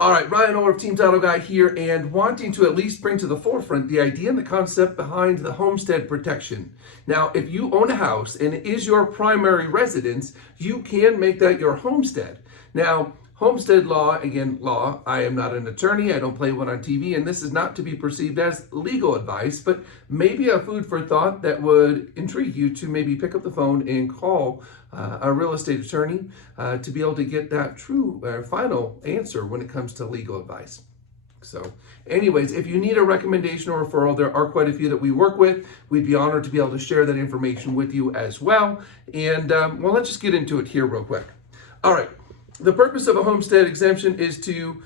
All right, Ryan Orr of Team Title Guy here, and wanting to at least bring to the forefront the idea and the concept behind the homestead protection. Now, if you own a house and it is your primary residence, you can make that your homestead. Now, homestead law, again, law, I am not an attorney, I don't play one on TV, and this is not to be perceived as legal advice, but maybe a food for thought that would intrigue you to maybe pick up the phone and call a real estate attorney to be able to get that true final answer when it comes to legal advice. So anyways, if you need a recommendation or referral, there are quite a few that we work with. We'd be honored to be able to share that information with you as well. And well, let's just get into it here real quick. All right. The purpose of a homestead exemption is to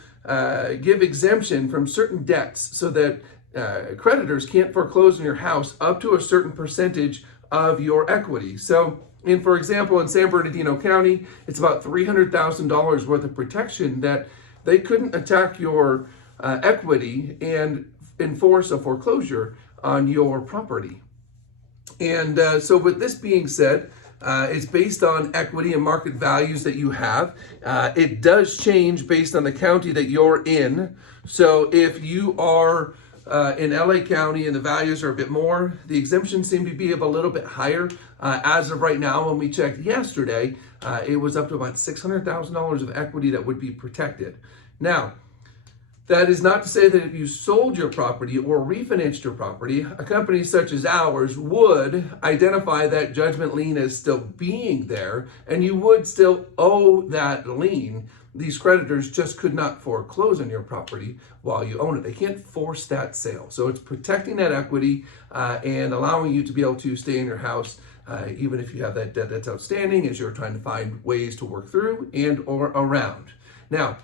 give exemption from certain debts so that creditors can't foreclose on your house up to a certain percentage of your equity. So, for example, in San Bernardino County, it's about $300,000 worth of protection that they couldn't attack your equity and enforce a foreclosure on your property. And so with this being said, it's based on equity and market values that you have. It does change based on the county that you're in. So if you are in LA County and the values are a bit more, the exemptions seem to be a little bit higher. As of right now, when we checked yesterday, it was up to about $600,000 of equity that would be protected. Now, that is not to say that if you sold your property or refinanced your property, a company such as ours would identify that judgment lien as still being there, and you would still owe that lien. These creditors just could not foreclose on your property while you own it. They can't force that sale. So it's protecting that equity and allowing you to be able to stay in your house even if you have that debt that's outstanding as you're trying to find ways to work through and or around. Now,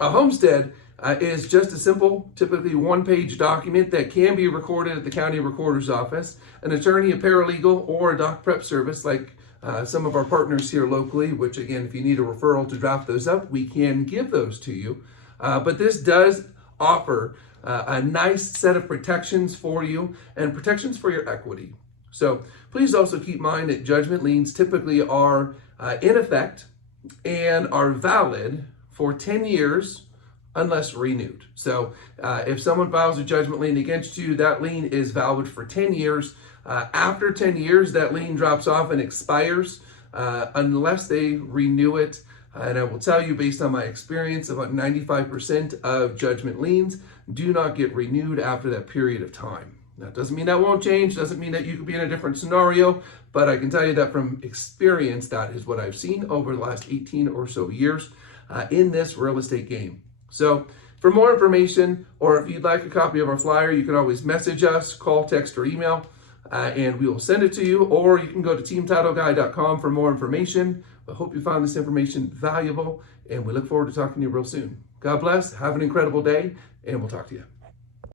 a homestead is just a simple, typically one-page document that can be recorded at the county recorder's office. An attorney, a paralegal, or a doc prep service like some of our partners here locally, which again, if you need a referral to draft those up, we can give those to you. But this does offer a nice set of protections for you and protections for your equity. So please also keep in mind that judgment liens typically are in effect and are valid for 10 years unless renewed. So if someone files a judgment lien against you, that lien is valid for 10 years. After 10 years, that lien drops off and expires unless they renew it. And I will tell you, based on my experience, about 95% of judgment liens do not get renewed after that period of time. Now, it doesn't mean that won't change, doesn't mean that you could be in a different scenario, but I can tell you that from experience, that is what I've seen over the last 18 or so years in this real estate game. So for more information, or if you'd like a copy of our flyer, you can always message us, call, text, or email, and we will send it to you, or you can go to teamtitleguy.com for more information. I hope you found this information valuable, and we look forward to talking to you real soon. God bless, have an incredible day, and we'll talk to you.